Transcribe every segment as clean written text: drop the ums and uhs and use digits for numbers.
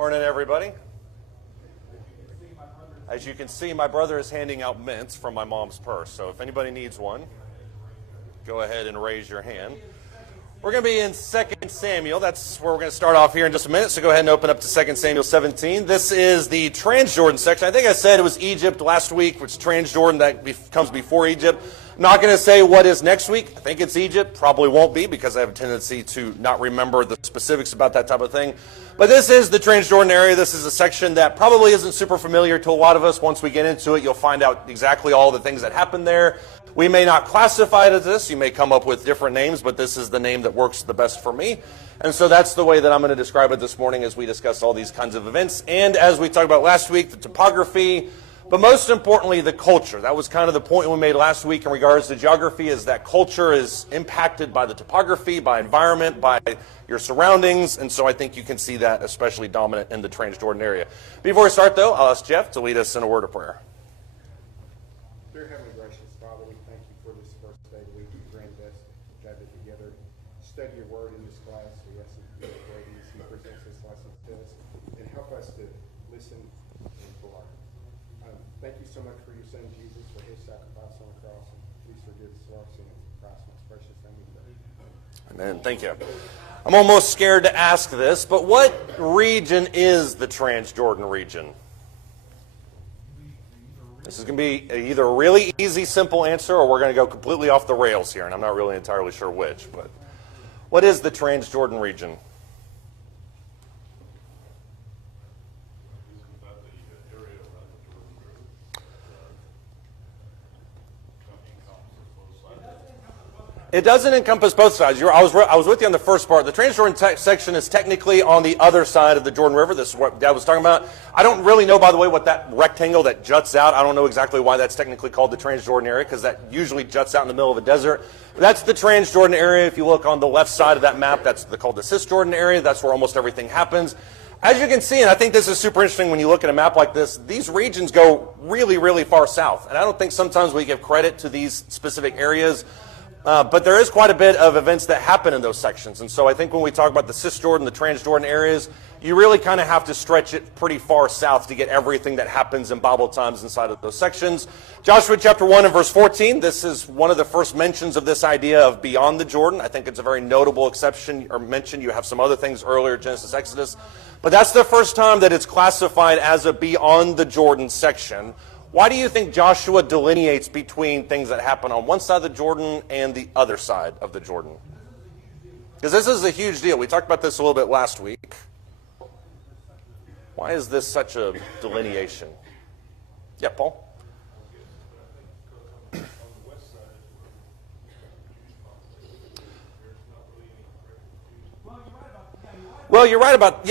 Morning, everybody. As you can see, my brother is handing out mints from my mom's purse. So if anybody needs one, go ahead and raise your hand. We're going to be in 2 Samuel. That's where we're going to start off here in just a minute. So go ahead and open up to 2 Samuel 17. This is the Transjordan section. I think I said it was Egypt last week, which Transjordan that comes before Egypt. I'm not going to say what is next week. I think it's Egypt. Probably won't be because I have a tendency to not remember the specifics about that type of thing. But this is the Transjordan area. This is a section that probably isn't super familiar to a lot of us. Once we get into it, you'll find out exactly all the things that happen there. We may not classify it as this. You may come up with different names, but this is the name that works the best for me. And so that's the way that I'm going to describe it this morning as we discuss all these kinds of events. And as we talked about last week, the topography, but most importantly, the culture. That was kind of the point we made last week in regards to geography, is that culture is impacted by the topography, by environment, by your surroundings. And so I think you can see that especially dominant in the Transjordan area. Before we start, though, I'll ask Jeff to lead us in a word of prayer. Dear Heavenly Gracious Father, we thank you for this first day of the week. We grant us gathered together, study your word in this class. We ask that you be great as he presents this lesson to us and help us to listen and to learn. Thank you so much for your son Jesus, for his sacrifice on the cross. And please forgive us our sins. In Christ's most precious name we pray. Amen. Thank you. I'm almost scared to ask this, but what region is the Transjordan region? This is going to be either a really easy, simple answer, or we're going to go completely off the rails here, and I'm not really entirely sure which. But what is the Transjordan region? It doesn't encompass both sides. I was with you on the first part. The Transjordan section is technically on the other side of the Jordan River. This is what Dad was talking about. I don't really know, by the way, what that rectangle that juts out. I don't know exactly why that's technically called the Transjordan area, because that usually juts out in the middle of a desert. But that's the Transjordan area. If you look on the left side of that map, that's called the Cisjordan area. That's where almost everything happens. As you can see, and I think this is super interesting when you look at a map like this, these regions go really, really far south. And I don't think sometimes we give credit to these specific areas. But there is quite a bit of events that happen in those sections. And so I think when we talk about the Cisjordan, the Transjordan areas, you really kind of have to stretch it pretty far south to get everything that happens in Bible times inside of those sections. Joshua chapter 1 and verse 14, this is one of the first mentions of this idea of beyond the Jordan. I think it's a very notable exception or mention. You have some other things earlier, Genesis, Exodus. But that's the first time that it's classified as a beyond the Jordan section. Why do you think Joshua delineates between things that happen on one side of the Jordan and the other side of the Jordan? Because this is a huge deal. We talked about this a little bit last week. Why is this such a delineation? Yeah, Paul? Well, you're right about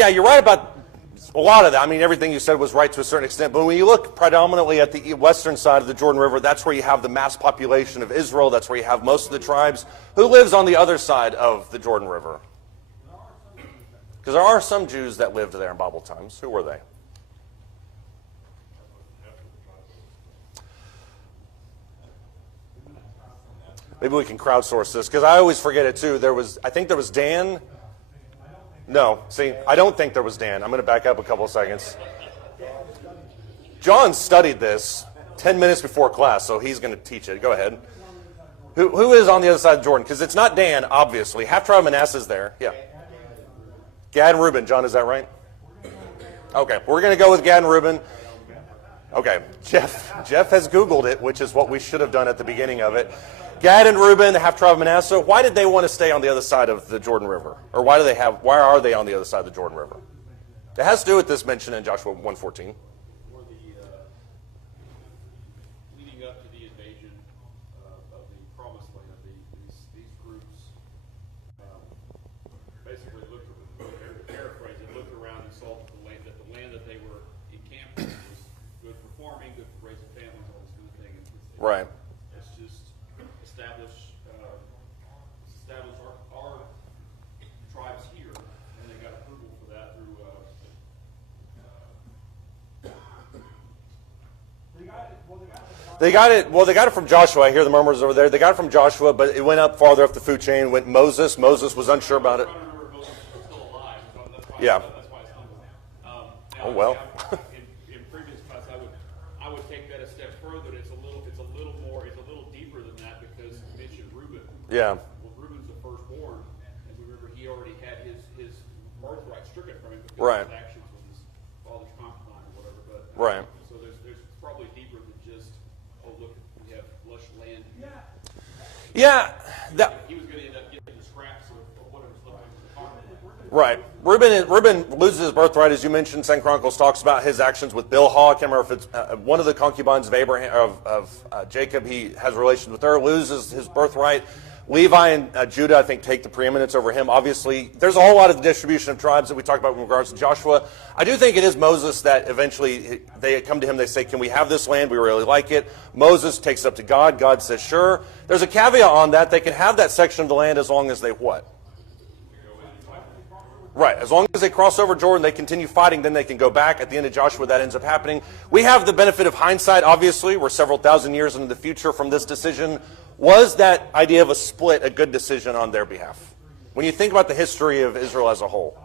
a lot of that. I mean, everything you said was right to a certain extent. But when you look predominantly at the western side of the Jordan River, that's where you have the mass population of Israel. That's where you have most of the tribes. Who lives on the other side of the Jordan River? Because there are some Jews that lived there in Bible times. Who were they? Maybe we can crowdsource this, because I always forget it too. I think there was Dan. No, see, I don't think there was Dan. I'm going to back up a couple of seconds. John studied this 10 minutes before class, so he's going to teach it. Go ahead. Who is on the other side of Jordan? Because it's not Dan, obviously. Half tribe of Manasseh is there. Yeah. Gad and Reuben. John, is that right? Okay, we're going to go with Gad and Reuben. Okay, Jeff has Googled it, which is what we should have done at the beginning of it. Gad and Reuben, the half-tribe of Manasseh, why did they want to stay on the other side of the Jordan River? Or why are they on the other side of the Jordan River? It has to do with this mention in Joshua 1:14. Leading up to the invasion of the promised land, these groups basically looked around and saw that the land that they were encamped in was good for farming, good for raising families, all this kind of thing. Right. Let's just establish our tribes here, and they got approval for that through They got it from Joshua. I hear the murmurs over there. They got it from Joshua, but it went up farther up the food chain. Went Moses. Moses was unsure about it. Yeah. That's why it's Oh, well. In previous class, I would take that a step further. It's a little deeper than that because you mentioned Reuben. Yeah. Well, Reuben's the firstborn, and remember he already had his birthright stricken from him because Right. of his actions with his father's concubine or whatever. But Right. So there's probably deeper than just, oh look, we have lush land. Yeah. He was going to end up getting the scraps of whatever's left over the farm. Right. Reuben loses his birthright, as you mentioned. 2 Chronicles talks about his actions with Bilhah. I can't remember if it's one of the concubines of Abraham of Jacob. He has relations with her, loses his birthright. Levi and Judah, I think, take the preeminence over him. Obviously, there's a whole lot of distribution of tribes that we talked about in regards to Joshua. I do think it is Moses that eventually they come to him. They say, "Can we have this land? We really like it." Moses takes it up to God. God says, "Sure." There's a caveat on that. They can have that section of the land as long as they what? Right. As long as they cross over Jordan, they continue fighting, then they can go back. At the end of Joshua, that ends up happening. We have the benefit of hindsight, obviously. We're several thousand years into the future from this decision. Was that idea of a split a good decision on their behalf? When you think about the history of Israel as a whole,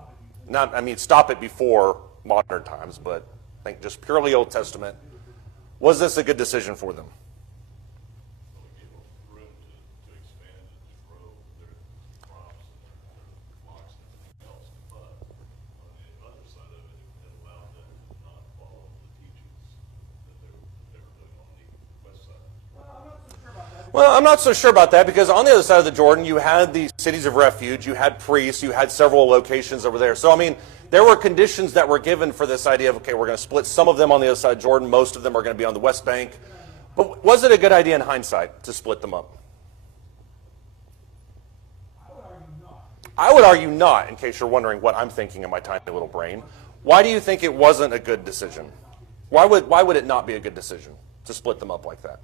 stop it before modern times, but think just purely Old Testament, was this a good decision for them? Well, I'm not so sure about that because on the other side of the Jordan, you had the cities of refuge, you had priests, you had several locations over there. So, there were conditions that were given for this idea of, okay, we're going to split some of them on the other side of Jordan, most of them are going to be on the West Bank. But was it a good idea in hindsight to split them up? I would argue not, in case you're wondering what I'm thinking in my tiny little brain. Why do you think it wasn't a good decision? Why would it not be a good decision to split them up like that?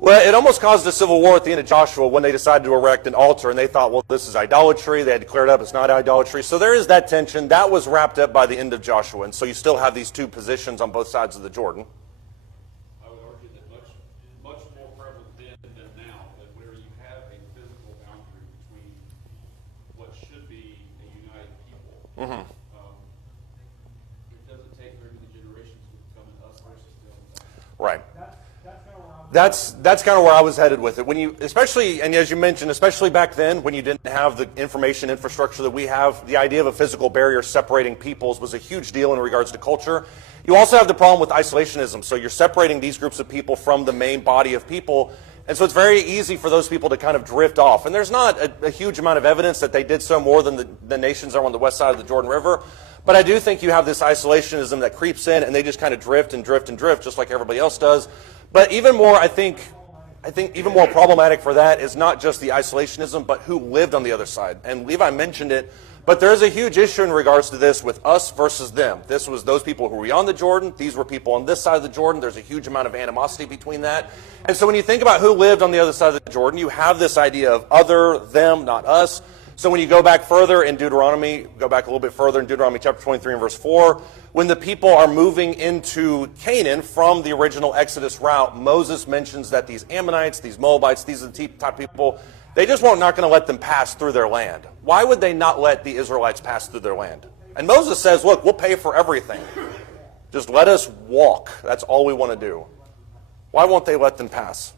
Well, it almost caused a civil war at the end of Joshua when they decided to erect an altar, and they thought, well, this is idolatry. They had to clear it up. It's not idolatry. So there is that tension. That was wrapped up by the end of Joshua, and so you still have these two positions on both sides of the Jordan. I would argue that much more prevalent then than now, that where you have a physical boundary between what should be a united people, it doesn't take very many generations to become an us versus them. Right. That's kind of where I was headed with it. When you, especially, and as you mentioned, especially back then when you didn't have the information infrastructure that we have, the idea of a physical barrier separating peoples was a huge deal in regards to culture. You also have the problem with isolationism. So you're separating these groups of people from the main body of people. And so it's very easy for those people to kind of drift off. And there's not a huge amount of evidence that they did so more than the nations that are on the west side of the Jordan River. But I do think you have this isolationism that creeps in and they just kind of drift and drift and drift just like everybody else does. But even more, I think even more problematic for that is not just the isolationism, but who lived on the other side. And Levi mentioned it, but there is a huge issue in regards to this with us versus them. This was those people who were beyond the Jordan. These were people on this side of the Jordan. There's a huge amount of animosity between that. And so when you think about who lived on the other side of the Jordan, you have this idea of other, them, not us. So when you go back further in Deuteronomy, go back a little bit further in Deuteronomy chapter 23 and verse 4, when the people are moving into Canaan from the original Exodus route, Moses mentions that these Ammonites, these Moabites, these are the type of people, they just not going to let them pass through their land. Why would they not let the Israelites pass through their land? And Moses says, look, we'll pay for everything. Just let us walk. That's all we want to do. Why won't they let them pass?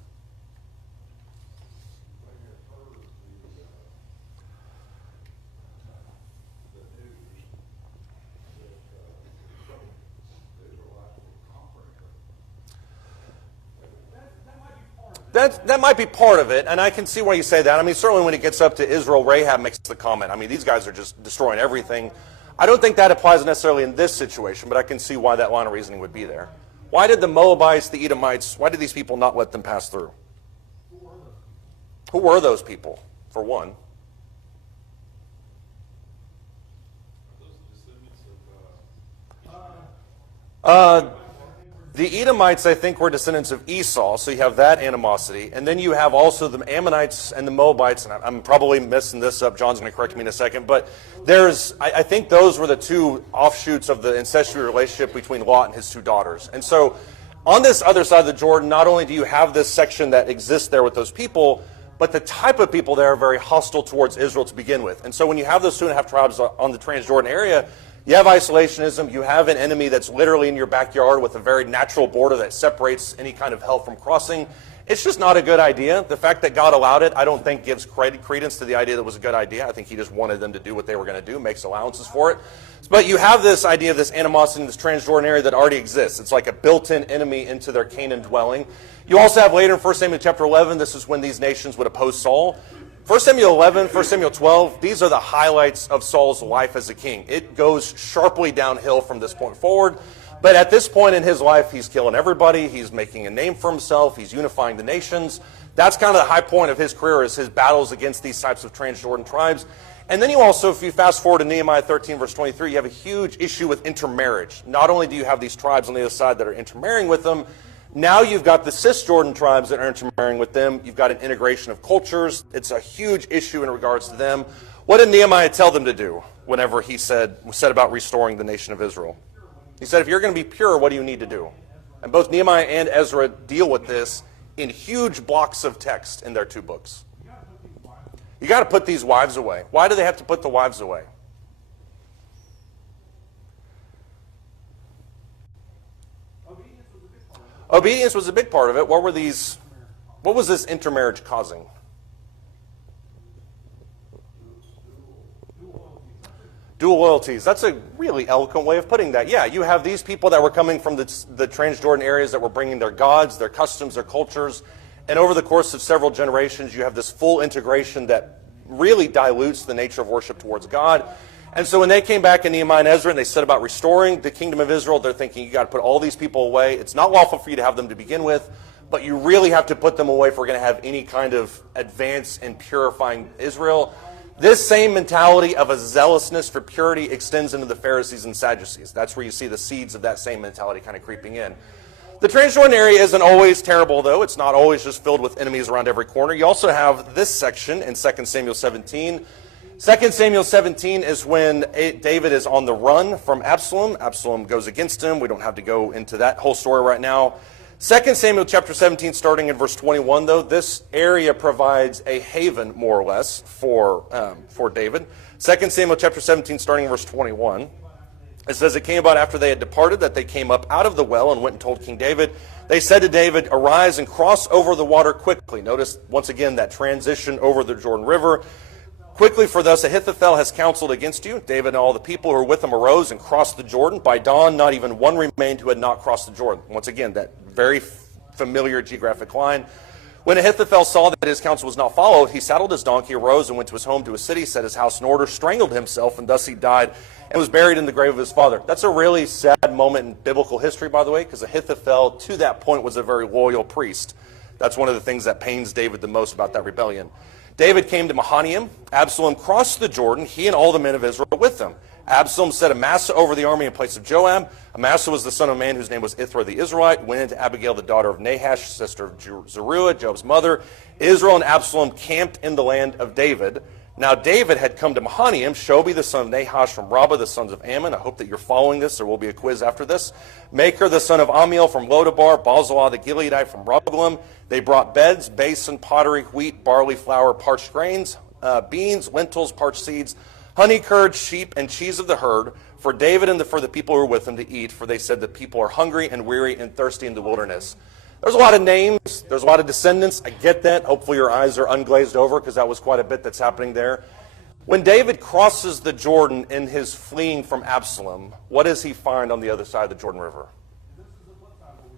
That might be part of it, and I can see why you say that. Certainly when it gets up to Israel, Rahab makes the comment. These guys are just destroying everything. I don't think that applies necessarily in this situation, but I can see why that line of reasoning would be there. Why did the Moabites, the Edomites, why did these people not let them pass through? Who were those people, for one? The Edomites, I think, were descendants of Esau, so you have that animosity. And then you have also the Ammonites and the Moabites, and I'm probably messing this up. John's going to correct me in a second. But I think those were the two offshoots of the incestuous relationship between Lot and his two daughters. And so on this other side of the Jordan, not only do you have this section that exists there with those people, but the type of people there are very hostile towards Israel to begin with. And so when you have those 2.5 tribes on the Transjordan area, you have isolationism, you have an enemy that's literally in your backyard with a very natural border that separates any kind of help from crossing. It's just not a good idea. The fact that God allowed it, I don't think gives credence to the idea that it was a good idea. I think he just wanted them to do what they were going to do, makes allowances for it. But you have this idea of this animosity in this Transjordan area that already exists. It's like a built-in enemy into their Canaan dwelling. You also have later in 1 Samuel chapter 11, this is when these nations would oppose Saul. 1 Samuel 11, 1 Samuel 12, these are the highlights of Saul's life as a king. It goes sharply downhill from this point forward. But at this point in his life, he's killing everybody. He's making a name for himself. He's unifying the nations. That's kind of the high point of his career, is his battles against these types of Transjordan tribes. And then you also, if you fast forward to Nehemiah 13, verse 23, you have a huge issue with intermarriage. Not only do you have these tribes on the other side that are intermarrying with them, now you've got the Cisjordan tribes that are intermarrying with them. You've got an integration of cultures. It's a huge issue in regards to them. What did Nehemiah tell them to do whenever he said about restoring the nation of Israel? He said, if you're going to be pure, what do you need to do? And both Nehemiah and Ezra deal with this in huge blocks of text in their 2 books. You got to put these wives away. Why do they have to put the wives away? Obedience was a big part of it. What was this intermarriage causing? Dual loyalties. That's a really eloquent way of putting that. Yeah, you have these people that were coming from the Transjordan areas that were bringing their gods, their customs, their cultures. And over the course of several generations, you have this full integration that really dilutes the nature of worship towards God. And so when they came back in Nehemiah and Ezra and they said about restoring the kingdom of Israel, they're thinking, you got to put all these people away. It's not lawful for you to have them to begin with, but you really have to put them away if we're going to have any kind of advance in purifying Israel. This same mentality of a zealousness for purity extends into the Pharisees and Sadducees. That's where you see the seeds of that same mentality kind of creeping in. The Transjordan area isn't always terrible, though. It's not always just filled with enemies around every corner. You also have this section in 2 Samuel 17. 2 Samuel 17 is when David is on the run from Absalom. Absalom goes against him. We don't have to go into that whole story right now. 2 Samuel chapter 17, starting in verse 21, though, this area provides a haven, more or less, for David. 2 Samuel chapter 17, starting in verse 21, it says, it came about after they had departed that they came up out of the well and went and told King David. They said to David, arise and cross over the water quickly. Notice, once again, that transition over the Jordan River. Quickly, for thus Ahithophel has counseled against you. David and all the people who were with him arose and crossed the Jordan. By dawn, not even one remained who had not crossed the Jordan. Once again, that very familiar geographic line. When Ahithophel saw that his counsel was not followed, he saddled his donkey, arose and went to his home, to his city, set his house in order, strangled himself, and thus he died and was buried in the grave of his father. That's a really sad moment in biblical history, by the way, because Ahithophel, to that point, was a very loyal priest. That's one of the things that pains David the most about that rebellion. David came to Mahanaim. Absalom crossed the Jordan, he and all the men of Israel with him. Absalom set Amasa over the army in place of Joab. Amasa was the son of a man whose name was Ithra the Israelite, went into Abigail, the daughter of Nahash, sister of Zeruiah, Joab's mother. Israel and Absalom camped in the land of David. Now David had come to Mahanaim, Shobi the son of Nahash from Rabbah, the sons of Ammon. I hope that you're following this. There will be a quiz after this. Maker the son of Amiel from Lodabar, Barzillah the Gileadite from Rogelim. They brought beds, basin, pottery, wheat, barley, flour, parched grains, beans, lentils, parched seeds, honey, curd, sheep, and cheese of the herd, for David and for the people who were with him to eat, for they said that people are hungry and weary and thirsty in the wilderness. There's a lot of names. There's a lot of descendants. I get that. Hopefully your eyes are unglazed over, because that was quite a bit that's happening there. When David crosses the Jordan in his fleeing from Absalom, what does he find on the other side of the Jordan River?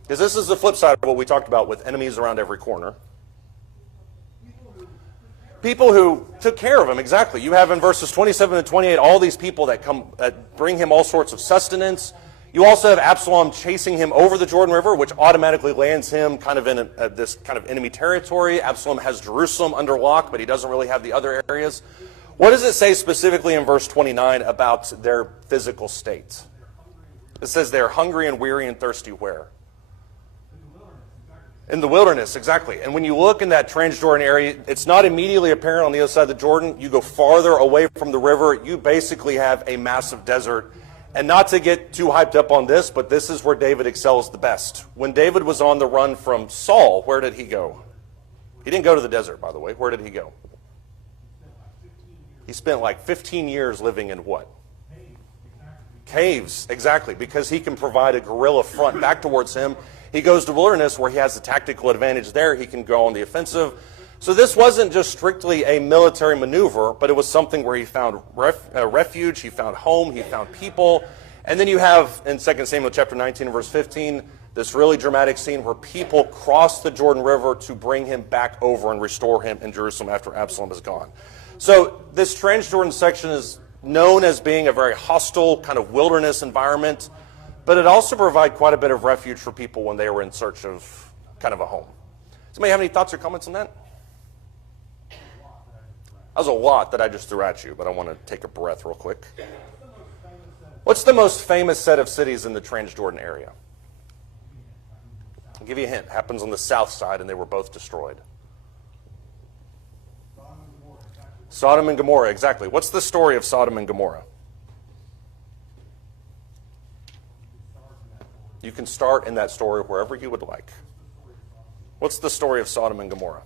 Because this is the flip side of what we talked about with enemies around every corner. People who took care of him, exactly. You have in verses 27 and 28 all these people that bring him all sorts of sustenance. You also have Absalom chasing him over the Jordan River, which automatically lands him kind of in this kind of enemy territory. Absalom has Jerusalem under lock, but he doesn't really have the other areas. What does it say specifically in verse 29 about their physical state? It says they're hungry and weary and thirsty where? In the wilderness, exactly. And when you look in that Transjordan area, it's not immediately apparent on the other side of the Jordan. You go farther away from the river, you basically have a massive desert. And not to get too hyped up on this, but this is where David excels the best. When David was on the run from Saul, where did he go? He didn't go to the desert, by the way. Where did he go? He spent like 15 years living in what? Caves, exactly, because he can provide a guerrilla front back towards him. He goes to wilderness where he has the tactical advantage there. He can go on the offensive. So this wasn't just strictly a military maneuver, but it was something where he found refuge, he found home, he found people. And then you have in 2 Samuel chapter 19 and verse 15, this really dramatic scene where people cross the Jordan River to bring him back over and restore him in Jerusalem after Absalom is gone. So this Transjordan section is known as being a very hostile kind of wilderness environment, but it also provided quite a bit of refuge for people when they were in search of kind of a home. Somebody have any thoughts or comments on that? That was a lot that I just threw at you, but I want to take a breath real quick. What's the most famous set of cities in the Transjordan area? I'll give you a hint. It happens on the south side, and they were both destroyed. Sodom and Gomorrah, exactly. What's the story of Sodom and Gomorrah? You can start in that story wherever you would like. What's the story of Sodom and Gomorrah?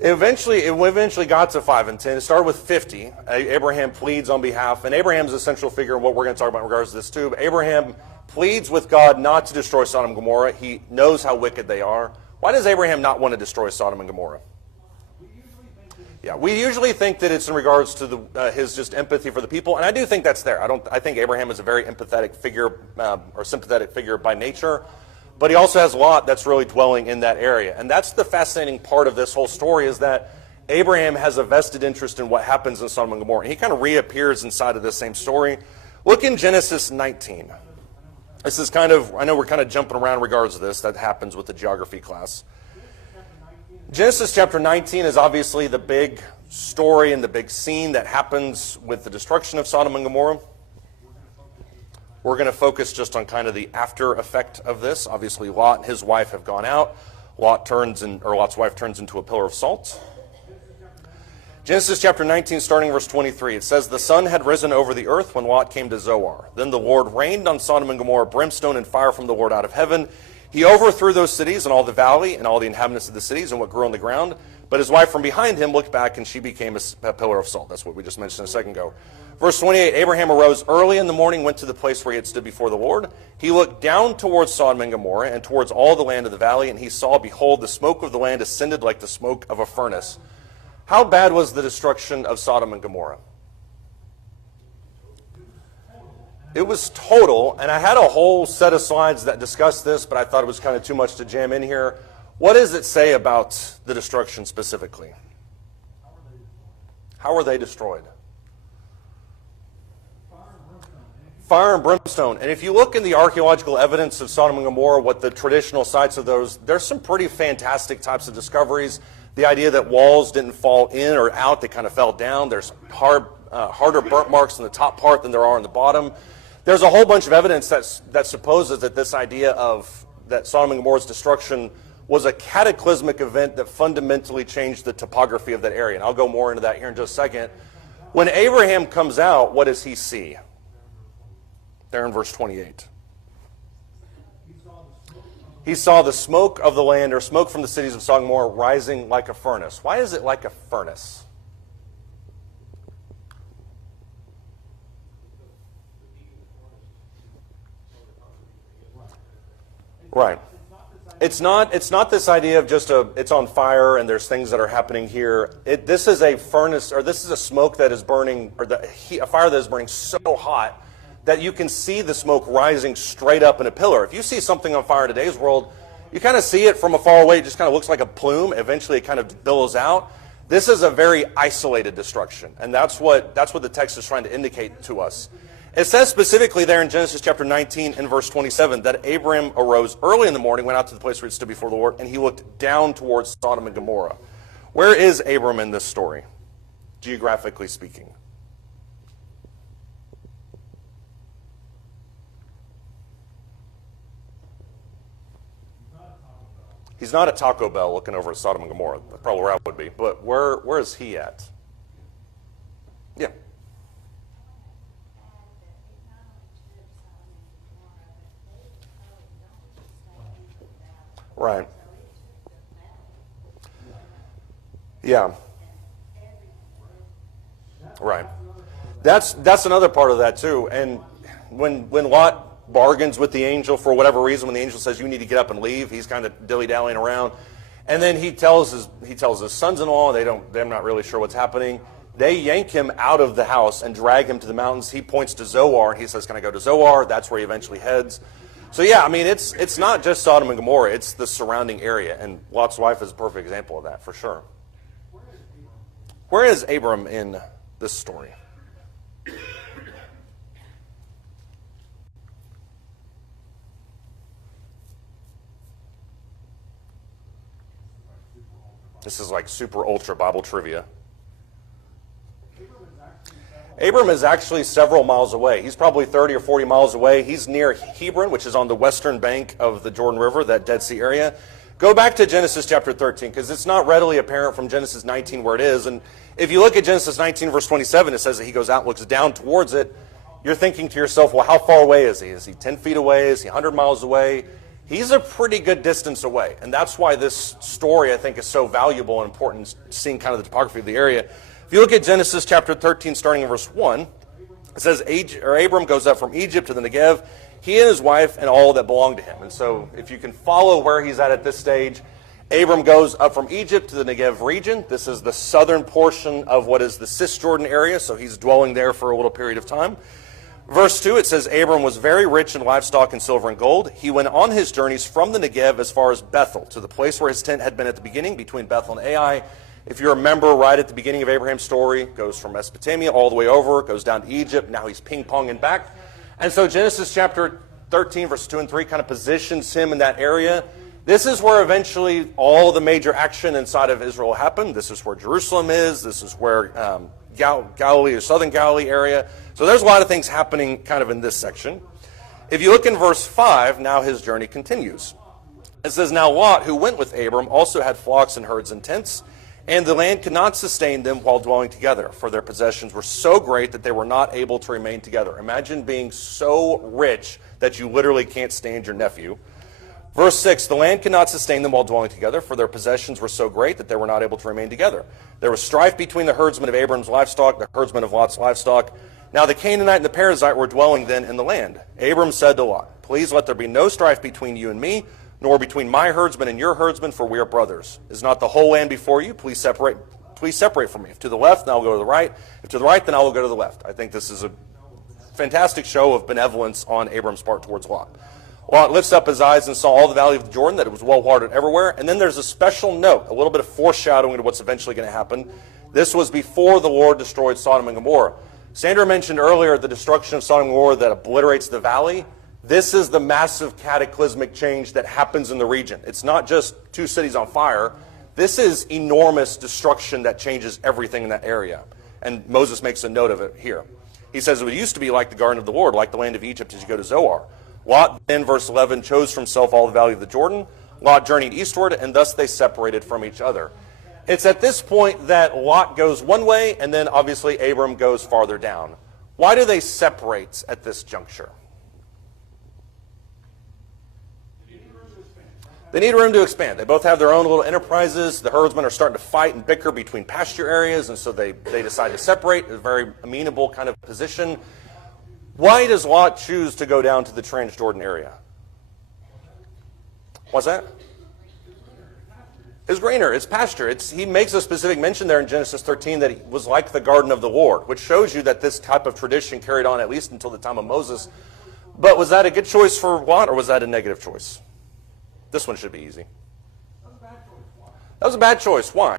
It eventually got to 5 and 10. It started with 50. Abraham pleads on behalf, and Abraham's a central figure in what we're going to talk about in regards to this too. But Abraham pleads with God not to destroy Sodom and Gomorrah. He knows how wicked they are. Why does Abraham not want to destroy Sodom and Gomorrah? Yeah, we usually think that it's in regards to his just empathy for the people, and I do think that's there. I think Abraham is a very empathetic figure or sympathetic figure by nature. But he also has Lot that's really dwelling in that area. And that's the fascinating part of this whole story, is that Abraham has a vested interest in what happens in Sodom and Gomorrah. And he kind of reappears inside of this same story. Look in Genesis 19. This is kind of, I know we're kind of jumping around in regards to this. That happens with the geography class. Genesis chapter 19 is obviously the big story and the big scene that happens with the destruction of Sodom and Gomorrah. We're going to focus just on kind of the after effect of this. Obviously, Lot and his wife have gone out. Lot's wife turns into a pillar of salt. Genesis chapter 19, starting verse 23, it says, "The sun had risen over the earth when Lot came to Zoar. Then the Lord rained on Sodom and Gomorrah brimstone and fire from the Lord out of heaven. He overthrew those cities and all the valley and all the inhabitants of the cities and what grew on the ground. But his wife from behind him looked back, and she became a pillar of salt." That's what we just mentioned a second ago. Verse 28, "Abraham arose early in the morning, went to the place where he had stood before the Lord. He looked down towards Sodom and Gomorrah and towards all the land of the valley, and he saw, behold, the smoke of the land ascended like the smoke of a furnace." How bad was the destruction of Sodom and Gomorrah? It was total, and I had a whole set of slides that discussed this, but I thought it was kind of too much to jam in here. What does it say about the destruction specifically? How were they destroyed? Fire and brimstone. And if you look in the archaeological evidence of Sodom and Gomorrah, what the traditional sites of those, there's some pretty fantastic types of discoveries. The idea that walls didn't fall in or out, they kind of fell down. There's harder burnt marks in the top part than there are on the bottom. There's a whole bunch of evidence that supposes that this idea of that Sodom and Gomorrah's destruction was a cataclysmic event that fundamentally changed the topography of that area. And I'll go more into that here in just a second. When Abraham comes out, what does he see? There in verse 28. He saw the smoke of the land, or smoke from the cities of Sodom and Gomorrah, rising like a furnace. Why is it like a furnace? Right. It's not this idea of just it's on fire and there's things that are happening here. This is a furnace, or this is a smoke that is burning, or a fire that is burning so hot that you can see the smoke rising straight up in a pillar. If you see something on fire in today's world, you kind of see it from afar away. It just kind of looks like a plume. Eventually, it kind of billows out. This is a very isolated destruction, and that's what the text is trying to indicate to us. It says specifically there in Genesis chapter 19 and verse 27 that Abram arose early in the morning, went out to the place where he stood before the Lord, and he looked down towards Sodom and Gomorrah. Where is Abram in this story, geographically speaking? He's not at Taco Bell looking over at Sodom and Gomorrah. That's probably where I would be. But where is he at? Yeah. Right. Yeah. Right. That's another part of that too. And when Lot bargains with the angel for whatever reason, when the angel says you need to get up and leave, he's kind of dilly-dallying around. And then he tells his sons-in-law, they're not really sure what's happening. They yank him out of the house and drag him to the mountains. He points to Zoar and he says, "Can I go to Zoar?" That's where he eventually heads. So yeah, I mean it's not just Sodom and Gomorrah, it's the surrounding area. And Lot's wife is a perfect example of that for sure. Where is Abram in this story? This is like super ultra Bible trivia. Abram is actually several miles away. He's probably 30 or 40 miles away. He's near Hebron, which is on the western bank of the Jordan River, that Dead Sea area. Go back to Genesis chapter 13, because it's not readily apparent from Genesis 19 where it is. And if you look at Genesis 19, verse 27, it says that he goes out and looks down towards it. You're thinking to yourself, well, how far away is he? Is he 10 feet away? Is he 100 miles away? He's a pretty good distance away. And that's why this story, I think, is so valuable and important, seeing kind of the topography of the area. If you look at Genesis chapter 13, starting in verse 1, it says, Abram goes up from Egypt to the Negev, he and his wife and all that belonged to him. And so if you can follow where he's at this stage, Abram goes up from Egypt to the Negev region. This is the southern portion of what is the Transjordan area, so he's dwelling there for a little period of time. Verse 2, it says, Abram was very rich in livestock and silver and gold. He went on his journeys from the Negev as far as Bethel, to the place where his tent had been at the beginning, between Bethel and Ai. If you remember, right at the beginning of Abraham's story, goes from Mesopotamia all the way over, goes down to Egypt. Now he's ping-ponging back. And so Genesis chapter 13, verses 2 and 3 kind of positions him in that area. This is where eventually all the major action inside of Israel happened. This is where Jerusalem is. This is where Galilee or southern Galilee area. So there's a lot of things happening kind of in this section. If you look in verse 5, now his journey continues. It says, Now Lot, who went with Abram, also had flocks and herds and tents, and the land could not sustain them while dwelling together, for their possessions were so great that they were not able to remain together. Imagine being so rich that you literally can't stand your nephew. Verse 6, the land could not sustain them while dwelling together, for their possessions were so great that they were not able to remain together. There was strife between the herdsmen of Abram's livestock, the herdsmen of Lot's livestock. Now the Canaanite and the Perizzite were dwelling then in the land. Abram said to Lot, Please let there be no strife between you and me, nor between my herdsmen and your herdsmen, for we are brothers. Is not the whole land before you? Please separate from me. If to the left, then I will go to the right. If to the right, then I will go to the left. I think this is a fantastic show of benevolence on Abram's part towards Lot. Lot lifts up his eyes and saw all the valley of the Jordan, that it was well watered everywhere. And then there's a special note, a little bit of foreshadowing to what's eventually going to happen. This was before the Lord destroyed Sodom and Gomorrah. Sandra mentioned earlier the destruction of Sodom and Gomorrah that obliterates the valley. This is the massive cataclysmic change that happens in the region. It's not just two cities on fire. This is enormous destruction that changes everything in that area. And Moses makes a note of it here. He says, It used to be like the garden of the Lord, like the land of Egypt as you go to Zoar. Lot then, verse 11, chose for himself all the valley of the Jordan. Lot journeyed eastward, and thus they separated from each other. It's at this point that Lot goes one way, and then obviously Abram goes farther down. Why do they separate at this juncture? They need room to expand. They both have their own little enterprises. The herdsmen are starting to fight and bicker between pasture areas, and so they decide to separate. A very amenable kind of position. Why does Lot choose to go down to the Transjordan area? What's that? It's greener. It's pasture. He makes a specific mention there in Genesis 13 that it was like the garden of the Lord, which shows you that this type of tradition carried on at least until the time of Moses. But was that a good choice for Lot, or was that a negative choice? This one should be easy. That was a bad choice. Why?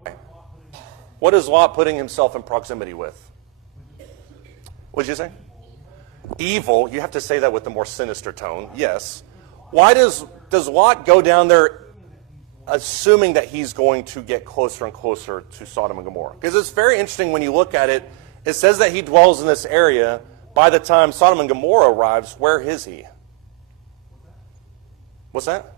What is Lot putting himself in proximity with? What did you say? Evil. You have to say that with a more sinister tone. Yes. Why does Lot go down there assuming that he's going to get closer and closer to Sodom and Gomorrah? Because it's very interesting when you look at it. It says that he dwells in this area. By the time Sodom and Gomorrah arrives, where is he? What's that?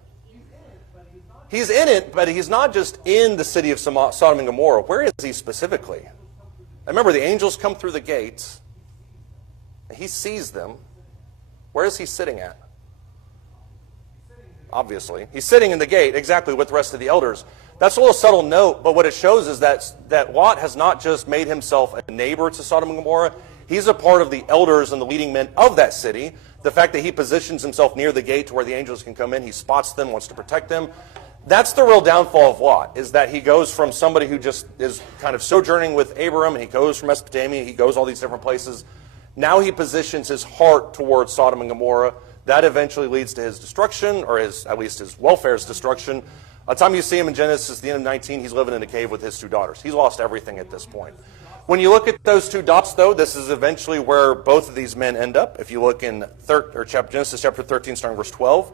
He's in it, but he's not just in the city of Sodom and Gomorrah. Where is he specifically? Remember, the angels come through the gates. He sees them. Where is he sitting at? Obviously. He's sitting in the gate, exactly, with the rest of the elders. That's a little subtle note, but what it shows is that Lot has not just made himself a neighbor to Sodom and Gomorrah. He's a part of the elders and the leading men of that city. The fact that he positions himself near the gate to where the angels can come in, he spots them, wants to protect them. That's the real downfall of Lot, is that he goes from somebody who just is kind of sojourning with Abram, and he goes from Mesopotamia, he goes all these different places. Now he positions his heart towards Sodom and Gomorrah. That eventually leads to his destruction, or at least his welfare's destruction. By the time you see him in Genesis, the end of 19, he's living in a cave with his two daughters. He's lost everything at this point. When you look at those two dots, though, this is eventually where both of these men end up. If you look in Genesis chapter 13, starting verse 12,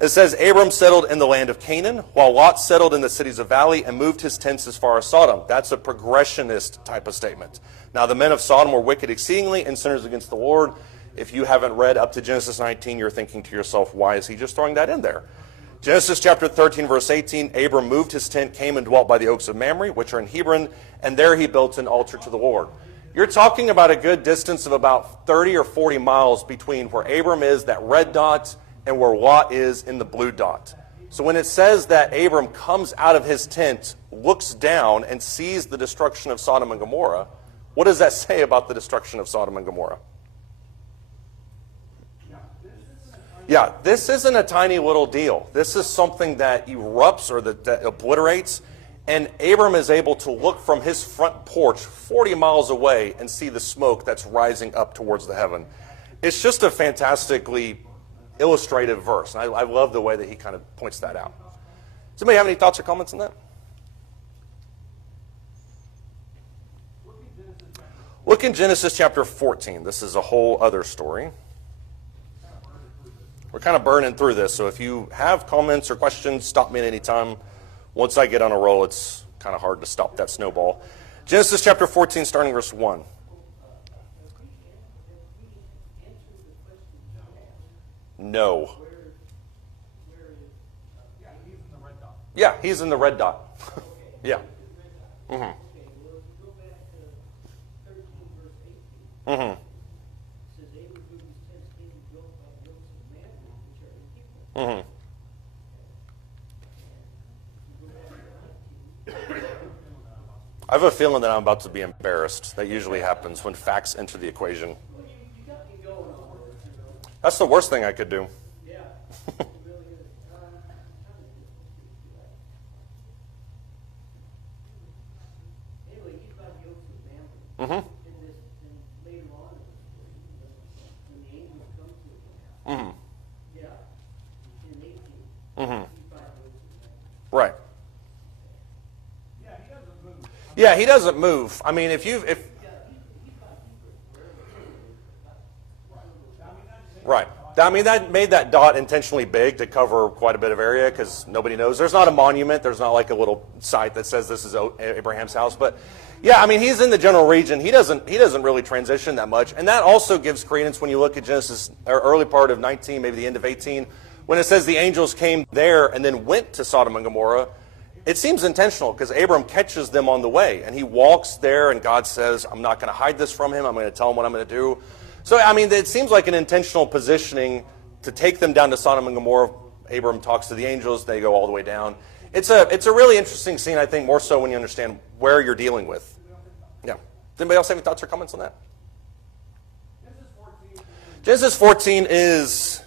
it says, Abram settled in the land of Canaan, while Lot settled in the cities of Valley and moved his tents as far as Sodom. That's a progressionist type of statement. Now, the men of Sodom were wicked exceedingly and sinners against the Lord. If you haven't read up to Genesis 19, you're thinking to yourself, why is he just throwing that in there? Genesis chapter 13, verse 18, Abram moved his tent, came and dwelt by the oaks of Mamre, which are in Hebron, and there he built an altar to the Lord. You're talking about a good distance of about 30 or 40 miles between where Abram is, that red dot, and where Lot is in the blue dot. So when it says that Abram comes out of his tent, looks down, and sees the destruction of Sodom and Gomorrah, what does that say about the destruction of Sodom and Gomorrah? Yeah, this isn't a tiny little deal. This is something that erupts or that obliterates. And Abram is able to look from his front porch 40 miles away and see the smoke that's rising up towards the heaven. It's just a fantastically illustrative verse. And I love the way that he kind of points that out. Does anybody have any thoughts or comments on that? Look in Genesis chapter 14. This is a whole other story. We're kind of burning through this, so if you have comments or questions, stop me at any time. Once I get on a roll, it's kind of hard to stop that snowball. Genesis chapter 14, starting verse 1. No. Yeah, he's in the red dot. Yeah. Mm-hmm. Mm-hmm. Mm-hmm. I have a feeling that I'm about to be embarrassed. That usually happens when facts enter the equation. That's the worst thing I could do. Mm-hmm. Mm-hmm. Mm-hmm. Right. Yeah, he doesn't move. I mean, right. I mean, that made that dot intentionally big to cover quite a bit of area because nobody knows. There's not a monument. There's not like a little site that says this is Abraham's house. But yeah, I mean, he's in the general region. He doesn't really transition that much. And that also gives credence when you look at Genesis, or early part of 19, maybe the end of 18, when it says the angels came there and then went to Sodom and Gomorrah. It seems intentional because Abram catches them on the way and he walks there and God says, I'm not going to hide this from him. I'm going to tell him what I'm going to do. So, I mean, it seems like an intentional positioning to take them down to Sodom and Gomorrah. Abram talks to the angels. They go all the way down. It's a really interesting scene, I think, more so when you understand where you're dealing with. Yeah. Does anybody else have any thoughts or comments on that? Genesis 14 is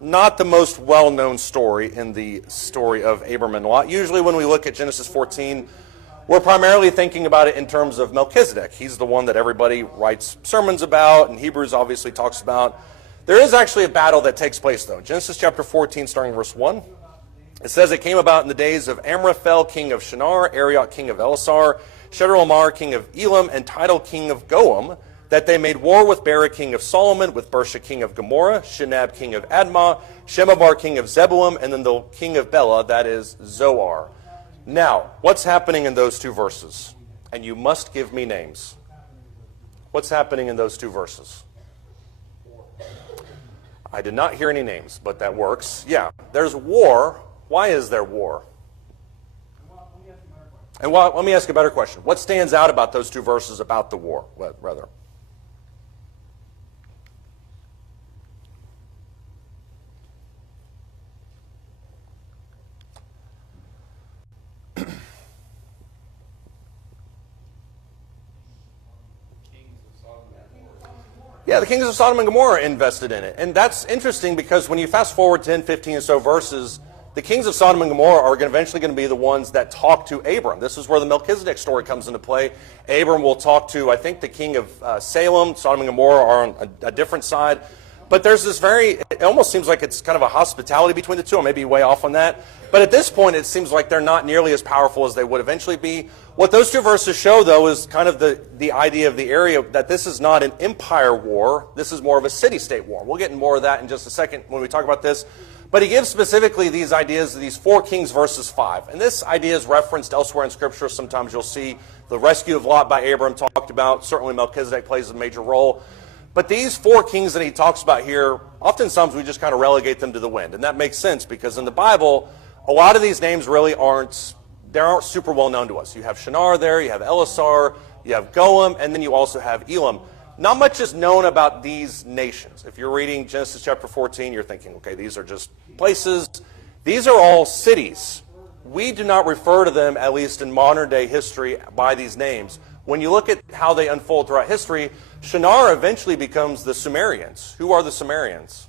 not the most well-known story in the story of Abram and Lot. Usually when we look at Genesis 14, we're primarily thinking about it in terms of Melchizedek. He's the one that everybody writes sermons about, and Hebrews obviously talks about. There is actually a battle that takes place, though. Genesis chapter 14, starting verse 1. It says, it came about in the days of Amraphel, king of Shinar, Arioch, king of Elasar, Chedorlaomer, king of Elam, and Tidal, king of Goam, that they made war with Bera, king of Solomon, with Bersha, king of Gomorrah, Shinab, king of Admah, Shemabar, king of Zebulun, and then the king of Bela, that is Zoar. Now, what's happening in those two verses? And you must give me names. What's happening in those two verses? I did not hear any names, but that works. Yeah, there's war. Why is there war? And let me ask a better question. What stands out about those two verses about the war, rather? Yeah, the kings of Sodom and Gomorrah invested in it. And that's interesting because when you fast forward 10, 15 or so verses, the kings of Sodom and Gomorrah are eventually going to be the ones that talk to Abram. This is where the Melchizedek story comes into play. Abram will talk to, I think, the king of Salem. Sodom and Gomorrah are on a different side. But there's this it almost seems like it's kind of a hospitality between the two. I may be way off on that. But at this point, it seems like they're not nearly as powerful as they would eventually be. What those two verses show, though, is kind of the idea of the area that this is not an empire war. This is more of a city-state war. We'll get into more of that in just a second when we talk about this. But he gives specifically these ideas of these 4 kings versus 5. And this idea is referenced elsewhere in Scripture. Sometimes you'll see the rescue of Lot by Abram talked about. Certainly Melchizedek plays a major role. But these 4 kings that he talks about here, oftentimes we just kind of relegate them to the wind. And that makes sense because in the Bible, a lot of these names really aren't super well known to us. You have Shinar there, you have Elisar, you have Goam, and then you also have Elam. Not much is known about these nations. If you're reading Genesis chapter 14, you're thinking, okay, these are just places. These are all cities. We do not refer to them, at least in modern day history, by these names. When you look at how they unfold throughout history, Shinar eventually becomes the Sumerians. Who are the Sumerians?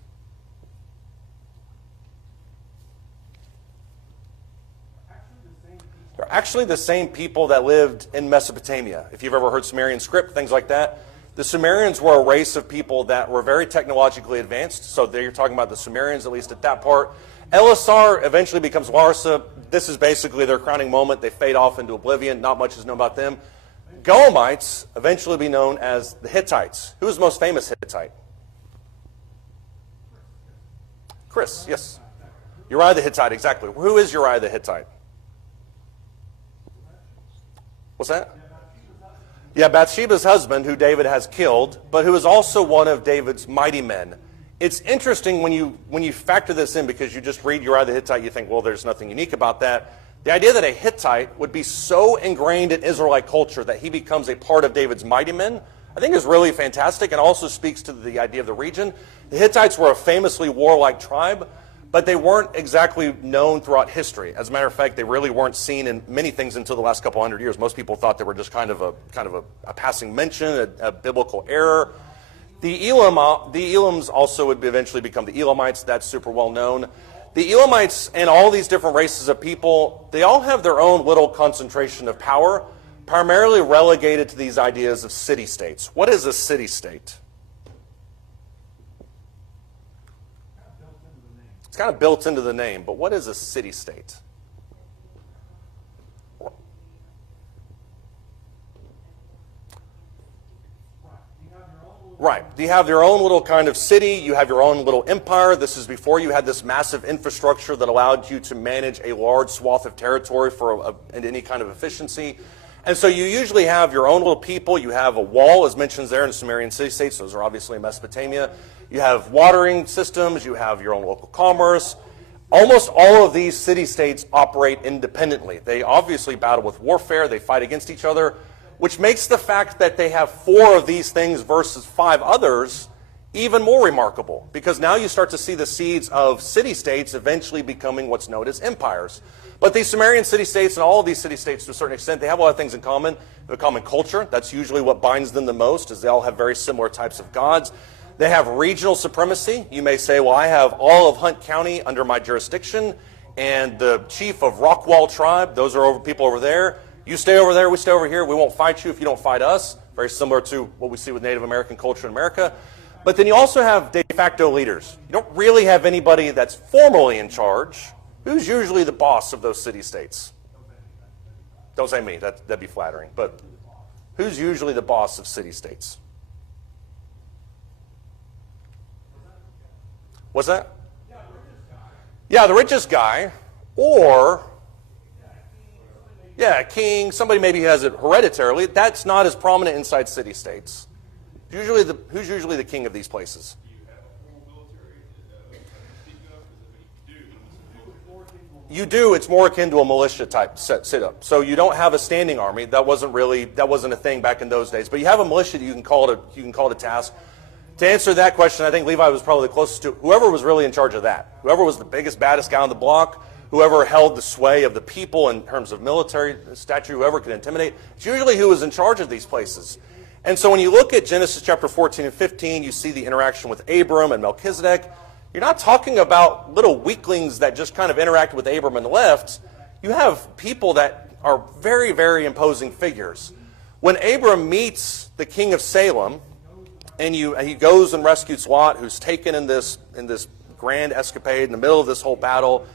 They're actually the same people that lived in Mesopotamia. If you've ever heard Sumerian script, things like that. The Sumerians were a race of people that were very technologically advanced. So there you're talking about the Sumerians, at least at that part. Elisar eventually becomes Larsa. This is basically their crowning moment. They fade off into oblivion. Not much is known about them. Goamites eventually be known as the Hittites. Who is the most famous Hittite? Chris, yes. Uriah the Hittite, exactly. Who is Uriah the Hittite? What's that? Yeah, Bathsheba's husband, who David has killed, but who is also one of David's mighty men. It's interesting when you factor this in because you just read Uriah the Hittite, you think, well, there's nothing unique about that. The idea that a Hittite would be so ingrained in Israelite culture that he becomes a part of David's mighty men, I think is really fantastic and also speaks to the idea of the region. The Hittites were a famously warlike tribe, but they weren't exactly known throughout history. As a matter of fact, they really weren't seen in many things until the last couple hundred years. Most people thought they were just kind of a passing mention, a biblical error. The Elams also would eventually become the Elamites. That's super well known. The Elamites and all these different races of people, they all have their own little concentration of power, primarily relegated to these ideas of city-states. What is a city-state? It's kind of built into the name, but what is a city-state? Right. You have your own little kind of city. You have your own little empire. This is before you had this massive infrastructure that allowed you to manage a large swath of territory and any kind of efficiency. And so you usually have your own little people. You have a wall, as mentioned there in the Sumerian city-states. Those are obviously in Mesopotamia. You have watering systems. You have your own local commerce. Almost all of these city-states operate independently. They obviously battle with warfare. They fight against each other, which makes the fact that they have 4 of these things versus 5 others even more remarkable, because now you start to see the seeds of city-states eventually becoming what's known as empires. But these Sumerian city-states and all of these city-states, to a certain extent, they have a lot of things in common. They have a common culture. That's usually what binds them the most, is they all have very similar types of gods. They have regional supremacy. You may say, well, I have all of Hunt County under my jurisdiction, and the chief of Rockwall tribe, those are people over there. You stay over there, we stay over here. We won't fight you if you don't fight us. Very similar to what we see with Native American culture in America. But then you also have de facto leaders. You don't really have anybody that's formally in charge. Who's usually the boss of those city-states? Don't say me, that'd be flattering. But who's usually the boss of city-states? What's that? Yeah, the richest guy. Or, yeah, a king. Somebody maybe has it hereditarily. That's not as prominent inside city-states. Who's usually the king of these places? You do. It's more akin to a militia type sit-up. So you don't have a standing army. That wasn't a thing back in those days. But you have a militia that you can call to task. To answer that question, I think Levi was probably the closest to whoever was really in charge of that. Whoever was the biggest, baddest guy on the block, whoever held the sway of the people in terms of military stature, whoever could intimidate. It's usually who was in charge of these places. And so when you look at Genesis chapter 14 and 15, you see the interaction with Abram and Melchizedek. You're not talking about little weaklings that just kind of interact with Abram and left. You have people that are very, very imposing figures. When Abram meets the king of Salem, and he goes and rescues Lot, who's taken in this grand escapade in the middle of this whole battle,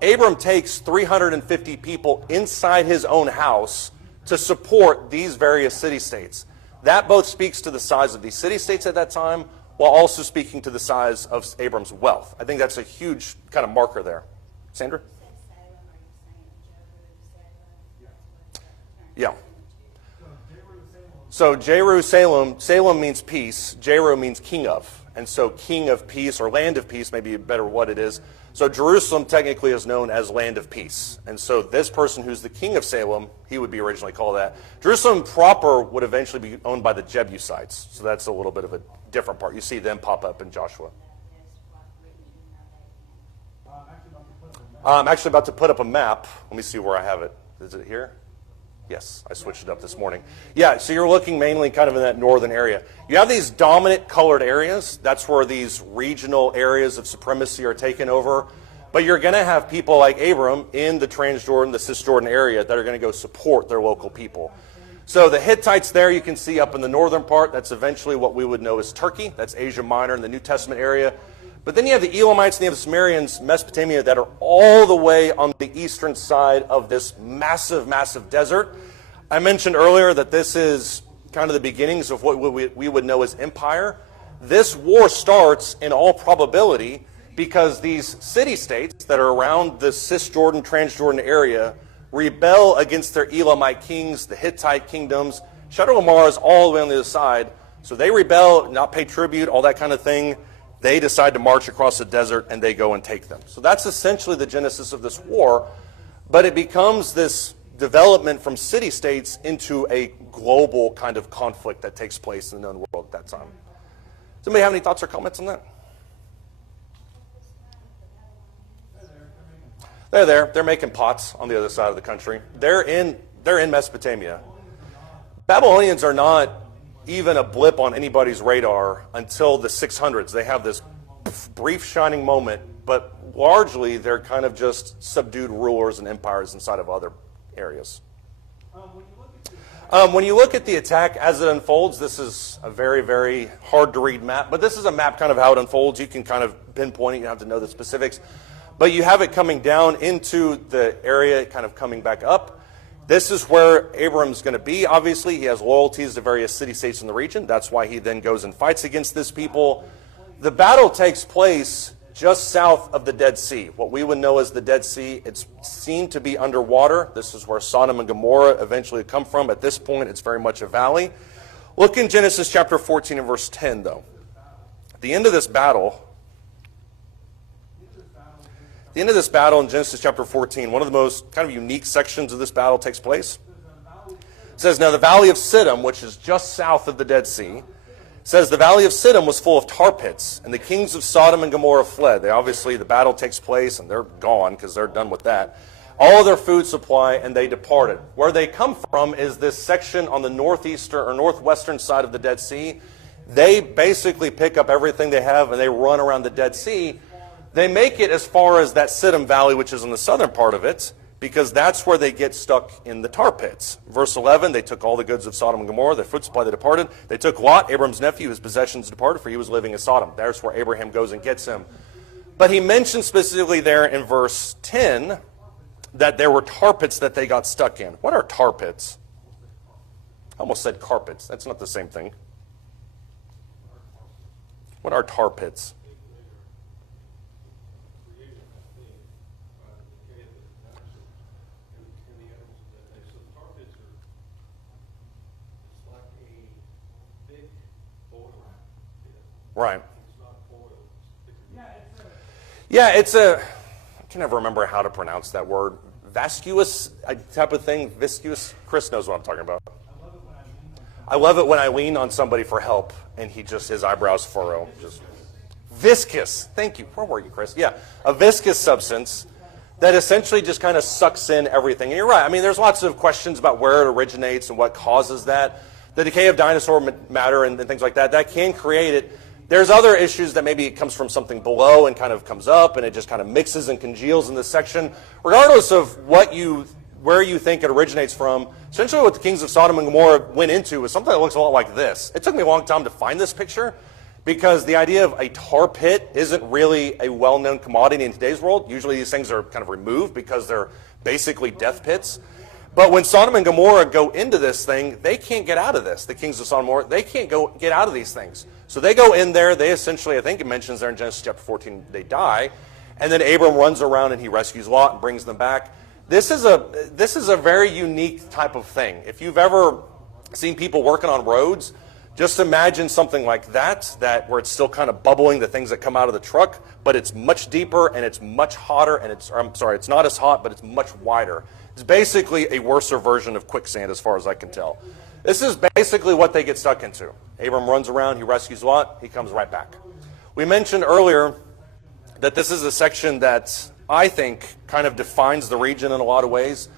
Abram takes 350 people inside his own house to support these various city-states. That both speaks to the size of these city-states at that time, while also speaking to the size of Abram's wealth. I think that's a huge kind of marker there. Sandra? Yeah. So Jerusalem, Salem means peace. Jeru means king of. And so king of peace, or land of peace, maybe better what it is. So Jerusalem technically is known as land of peace. And so this person who's the king of Salem, he would be originally called that. Jerusalem proper would eventually be owned by the Jebusites. So that's a little bit of a different part. You see them pop up in Joshua. I'm actually about to put up a map. Let me see where I have it. Is it here? Yes, I switched it up this morning. Yeah, so you're looking mainly kind of in that northern area. You have these dominant colored areas. That's where these regional areas of supremacy are taken over. But you're going to have people like Abram in the Transjordan, the Cisjordan area that are going to go support their local people. So the Hittites there you can see up in the northern part. That's eventually what we would know as Turkey. That's Asia Minor in the New Testament area. But then you have the Elamites and you have the Sumerians, Mesopotamia, that are all the way on the eastern side of this massive, massive desert. I mentioned earlier that this is kind of the beginnings of what we would know as empire. This war starts in all probability because these city-states that are around the Cisjordan, Transjordan area rebel against their Elamite kings, the Hittite kingdoms. Sodom and Gomorrah is all the way on the other side. So they rebel, not pay tribute, all that kind of thing. They decide to march across the desert, and they go and take them. So that's essentially the genesis of this war. But it becomes this development from city-states into a global kind of conflict that takes place in the known world at that time. Does anybody have any thoughts or comments on that? They're there. They're making pots on the other side of the country. They're in Mesopotamia. Babylonians are not even a blip on anybody's radar until the 600s. They have this brief shining moment, but largely they're kind of just subdued rulers and empires inside of other areas. When you look at the attack as it unfolds, this is a very, very hard to read map, but this is a map kind of how it unfolds. You can kind of pinpoint it. You don't have to know the specifics. But you have it coming down into the area, kind of coming back up. This is where Abram's going to be, obviously. He has loyalties to various city-states in the region. That's why he then goes and fights against this people. The battle takes place just south of the Dead Sea, what we would know as the Dead Sea. It's seen to be underwater. This is where Sodom and Gomorrah eventually come from. At this point, it's very much a valley. Look in Genesis chapter 14 and verse 10, though. At the end of this battle, in Genesis chapter 14, one of the most kind of unique sections of this battle takes place. It says, now the valley of Sodom, which is just south of the Dead Sea, says the valley of Sodom was full of tar pits, and the kings of Sodom and Gomorrah fled. The battle takes place, and they're gone because they're done with that. All of their food supply, and they departed. Where they come from is this section on the northeastern or northwestern side of the Dead Sea. They basically pick up everything they have, and they run around the Dead Sea. They make it as far as that Siddim Valley, which is in the southern part of it, because that's where they get stuck in the tar pits. Verse 11, they took all the goods of Sodom and Gomorrah, their food supply, they departed. They took Lot, Abram's nephew, his possessions departed, for he was living in Sodom. There's where Abraham goes and gets him. But he mentions specifically there in verse 10 that there were tar pits that they got stuck in. What are tar pits? I almost said carpets. That's not the same thing. What are tar pits? Right. Yeah, can never remember how to pronounce that word. Vascuous type of thing. Viscous. Chris knows what I'm talking about. I love it when I lean on somebody for help and his eyebrows furrow. Just viscous. Thank you. Where were you, Chris? Yeah, a viscous substance that essentially just kind of sucks in everything. And you're right. I mean, there's lots of questions about where it originates and what causes that. The decay of dinosaur matter and things like that, that can create it. There's other issues that maybe it comes from something below and kind of comes up and it just kind of mixes and congeals in this section. Regardless of where you think it originates from, essentially what the kings of Sodom and Gomorrah went into was something that looks a lot like this. It took me a long time to find this picture because the idea of a tar pit isn't really a well-known commodity in today's world. Usually these things are kind of removed because they're basically death pits. But when Sodom and Gomorrah go into this thing, they can't get out of this. The kings of Sodom and Gomorrah, they can't get out of these things. So they go in there, they essentially, I think it mentions there in Genesis chapter 14, they die. And then Abram runs around and he rescues Lot and brings them back. This is a very unique type of thing. If you've ever seen people working on roads, just imagine something like that where it's still kind of bubbling, the things that come out of the truck, but it's much deeper and it's much hotter and it's not as hot, but it's much wider. It's basically a worser version of quicksand as far as I can tell. This is basically what they get stuck into. Abram runs around, he rescues Lot, he comes right back. We mentioned earlier that this is a section that I think kind of defines the region in a lot of ways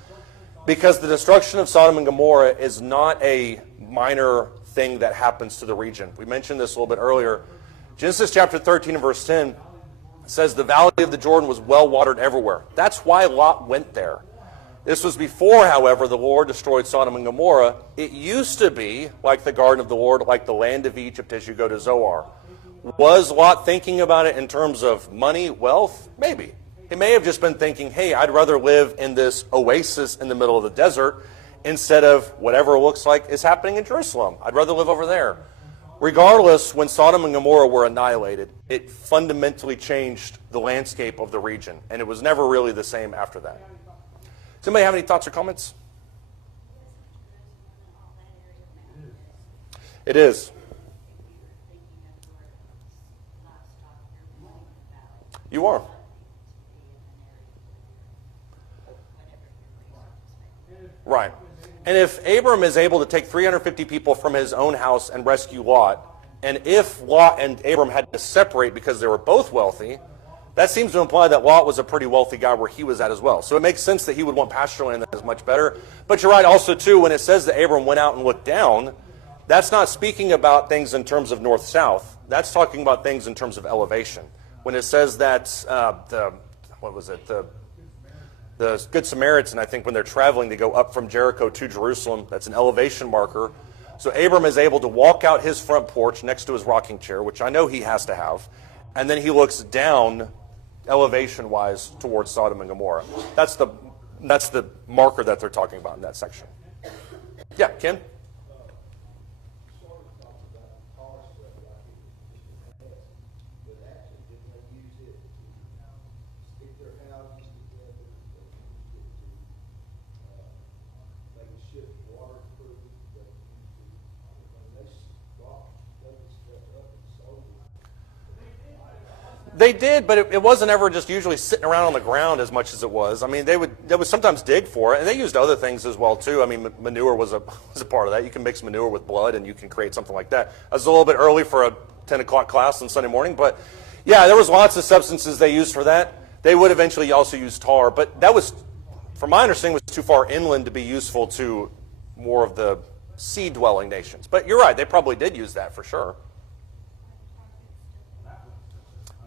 because the destruction of Sodom and Gomorrah is not a minor thing that happens to the region. We mentioned this a little bit earlier. Genesis chapter 13 and verse 10 says the valley of the Jordan was well watered everywhere. That's why Lot went there. This was before, however, the Lord destroyed Sodom and Gomorrah. It used to be like the garden of the Lord, like the land of Egypt as you go to Zoar. Was Lot thinking about it in terms of money, wealth? Maybe. He may have just been thinking, hey, I'd rather live in this oasis in the middle of the desert instead of whatever it looks like is happening in Jerusalem. I'd rather live over there. Regardless, when Sodom and Gomorrah were annihilated, it fundamentally changed the landscape of the region, and it was never really the same after that. Does anybody have any thoughts or comments? It is. You are. Right. And if Abram is able to take 350 people from his own house and rescue Lot, and if Lot and Abram had to separate because they were both wealthy, that seems to imply that Lot was a pretty wealthy guy where he was at as well. So it makes sense that he would want pasture land that is much better. But you're right also, too, when it says that Abram went out and looked down, that's not speaking about things in terms of north-south. That's talking about things in terms of elevation. When it says that, the Good Samaritan, I think when they're traveling, they go up from Jericho to Jerusalem. That's an elevation marker. So Abram is able to walk out his front porch next to his rocking chair, which I know he has to have, and then he looks down elevation-wise towards Sodom and Gomorrah. That's the marker that they're talking about in that section. Yeah, Ken? They did, but it wasn't ever just usually sitting around on the ground as much as it was. I mean, they would sometimes dig for it, and they used other things as well too. I mean, manure was a part of that. You can mix manure with blood, and you can create something like that. I was a little bit early for a 10 o'clock class on Sunday morning, but yeah, there was lots of substances they used for that. They would eventually also use tar, but that was, from my understanding, was too far inland to be useful to more of the sea-dwelling nations. But you're right, they probably did use that for sure.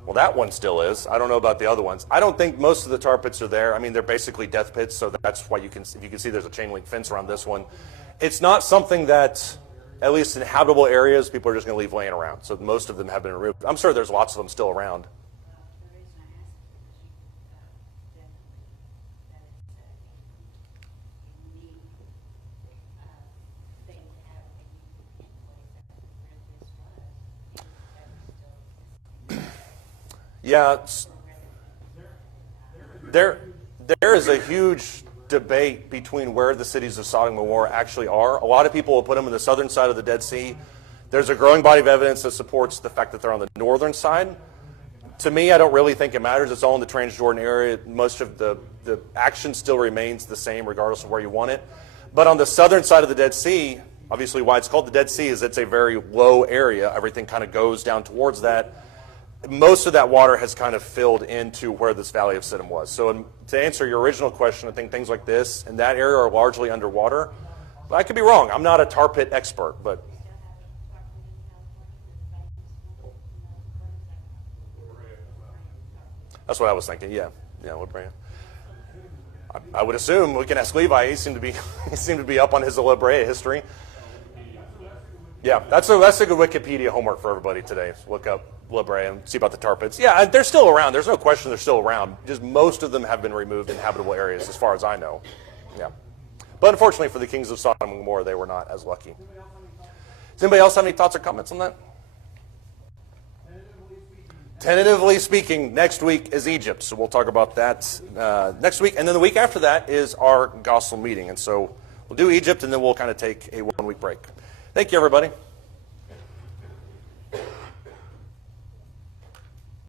Well, that one still is. I don't know about the other ones. I don't think most of the tar pits are there. I mean, they're basically death pits, so that's why if you can see there's a chain link fence around this one. It's not something that, at least in habitable areas, people are just going to leave laying around. So most of them have been removed. I'm sure there's lots of them still around. Yeah, there is a huge debate between where the cities of Sodom and Gomorrah actually are. A lot of people will put them on the southern side of the Dead Sea. There's a growing body of evidence that supports the fact that they're on the northern side. To me, I don't really think it matters. It's all in the Transjordan area. Most of the action still remains the same regardless of where you want it. But on the southern side of the Dead Sea, obviously why it's called the Dead Sea is it's a very low area. Everything kind of goes down towards that. Most of that water has kind of filled into where this Valley of Sodom was. So to answer your original question, I think things like this in that area are largely underwater. But I could be wrong. I'm not a tar pit expert, but that's what I was thinking. Yeah, La Brea. I would assume we can ask Levi. He seemed to be up on his La Brea history. Yeah, that's a good Wikipedia homework for everybody today. Look up La Brea and see about the tar pits. Yeah, they're still around. There's no question they're still around. Just most of them have been removed in habitable areas, as far as I know. Yeah, but unfortunately for the kings of Sodom and Gomorrah, they were not as lucky. Does anybody else have any thoughts or comments on that? Tentatively speaking, next week is Egypt, so we'll talk about that next week. And then the week after that is our gospel meeting. And so we'll do Egypt, and then we'll kind of take a 1-week break. Thank you, everybody.